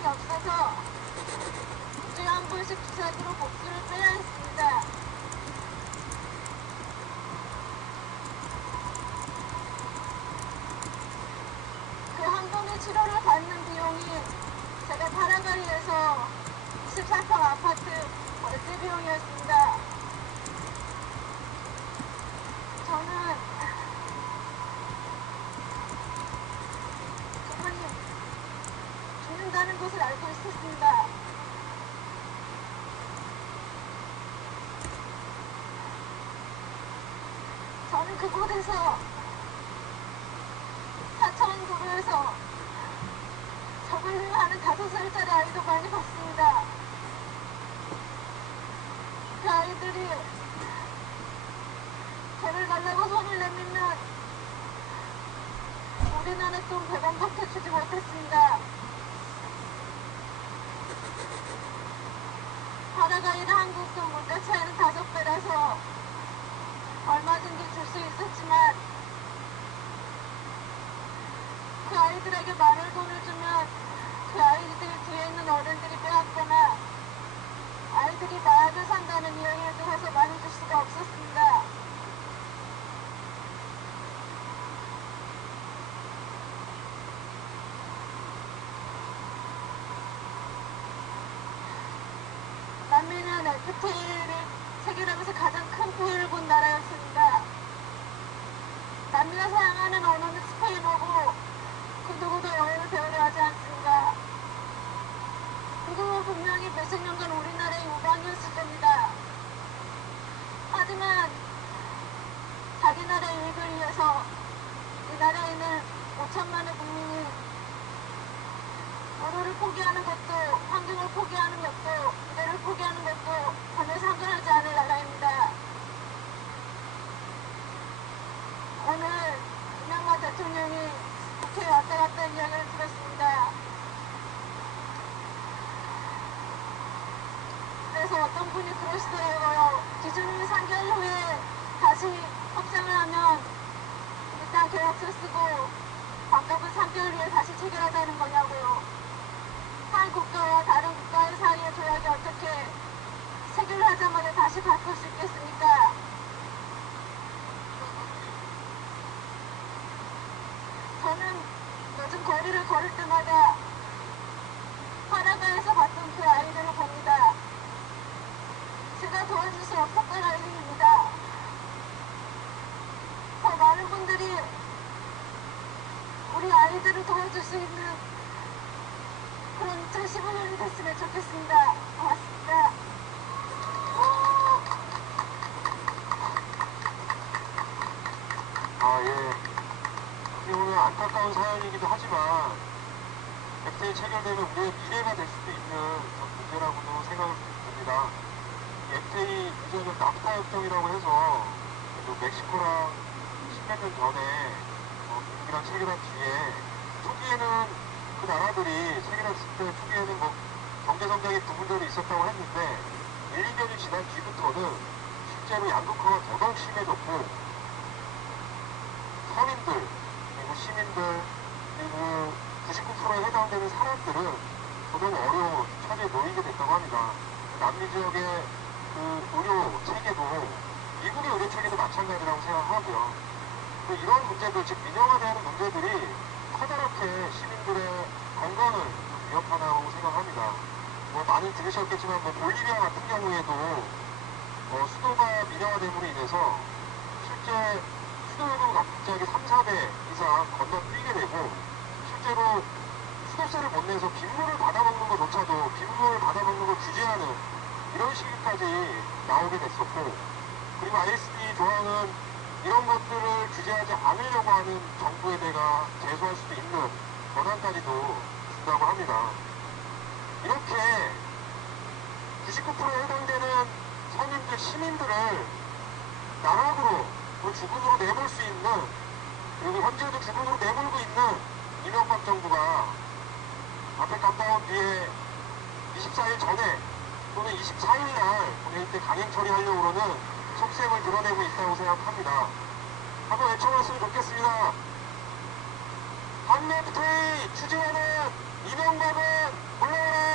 사람이 없어서 2주에 한 번씩 주사기로 복수를 빼야 했습니다. 그 한 번의 치료를 받는 비용이 제가 파라가이에서 24평 아파트 월세 비용이었습니다. 저는 그분이 죽는다는 것을 알고 있었습니다. 저는 그곳에서 4차원 도로에서 저글링하는 5살짜리 아이도 많이 봤습니다. 그 아이들이 저를 달라고 손을 내밀면 우리나라 돈 100원밖에 주지 못했습니다. 파라가이랑 한국 돈 물가 차이는 5배라서 얼마든지 줄 수 있었지만 그 아이들에게 많은 돈을 주면 그 아이들 뒤에 있는 어른들이 빼앗거나 아이들이 마약을 산다는 이야기를 들어서 많이 줄 수가 없었습니다. 남미는 FTA를 체결하면서 가장 큰 피해를 본 나라였습니다. 남미가 사용하는 언어는 스페인어고 그 누구도 영어를 배우려 하지 않습니다. 그리고 분명히 몇십 년간 우리나라의 우방이었을 겁니다. 하지만 자기 나라의 이익을 위해서 이 나라에 있는 5천만의 국민이 언어를 포기하는 것도, 환경을 포기하는 것도, 미래를 포기하는 것도 전혀 상관하지 않을 나라입니다. 오늘 이명박 대통령이 국회에 왔다 갔다 이야기를 들었습니다. 그래서 어떤 분이 그러시더라고요. 기준이 3개월 후에 다시 협상을 하면 일단 계약서 쓰고 방법은 3개월 후에 다시 체결하자는 거냐고요. 한 국가와 다른 국가의 사이의 조약이 어떻게 체결을 하자마자 다시 바꿀 수 있겠습니까? 저는 요즘 거리를 걸을 때마다 파라가이에서 봤던 그 아이들을 봅니다. 제가 도와줄 수 없었던 아이들입니다. 더 많은 분들이 우리 아이들을 도와줄 수 있는 그런 2015년이 됐으면 좋겠습니다. 고맙습니다. 예. 오늘 안타까운 사연이기도 하지만 FTA 체결되면 우리의 미래가 될 수도 있는 그런 문제라고도 생각을 듭니다. FTA 이전에 나프타 협정이라고 해서 멕시코랑 10몇 년 전에 미국이랑 체결한 뒤에 초기에는 그 나라들이 체결했을 때 초기에는 경제성장의 부분들이 있었다고 했는데 1, 2년이 지난 뒤부터는 실제로 양극화가 더더욱 심해졌고 서민들 그리고 시민들 그리고 99%에 해당되는 사람들은 더더욱 어려운 처지에 놓이게 됐다고 합니다. 남미 지역의 그 의료 체계도 미국의 의료 체계도 마찬가지라고 생각하고요. 이런 문제들, 즉 민영화되는 문제들이 커다랗게 시민들의 건강을 위협한다고 생각합니다. 많이 들으셨겠지만 볼리비아 같은 경우에도 수도가 민영화됨으로 인해서 실제 수도요금 갑자기 3, 4배 이상 건너뛰게 되고 실제로 수도세를 못 내서 빗물을 받아먹는 것조차도 빗물을 받아먹는 걸 규제하는 이런 시기까지 나오게 됐었고 그리고 ISD 조항은 이런 것들을 규제하지 않으려고 하는 정부에 내가 제소할 수도 있는 권한까지도 준다고 합니다. 이렇게 99%에 해당되는 서민들, 시민들을 나락으로, 죽음으로 내몰 수 있는 그리고 현재도 죽음으로 내몰고 있는 이명박 정부가 앞에 갔다 뒤에 24일 전에 또는 24일 날 본회의 때 강행 처리하려고 그러는 속셈을 드러내고 있다고 생각합니다. 한번 외쳐봤으면 좋겠습니다. 한미 FTA 추진하는 이명박은 올라와라!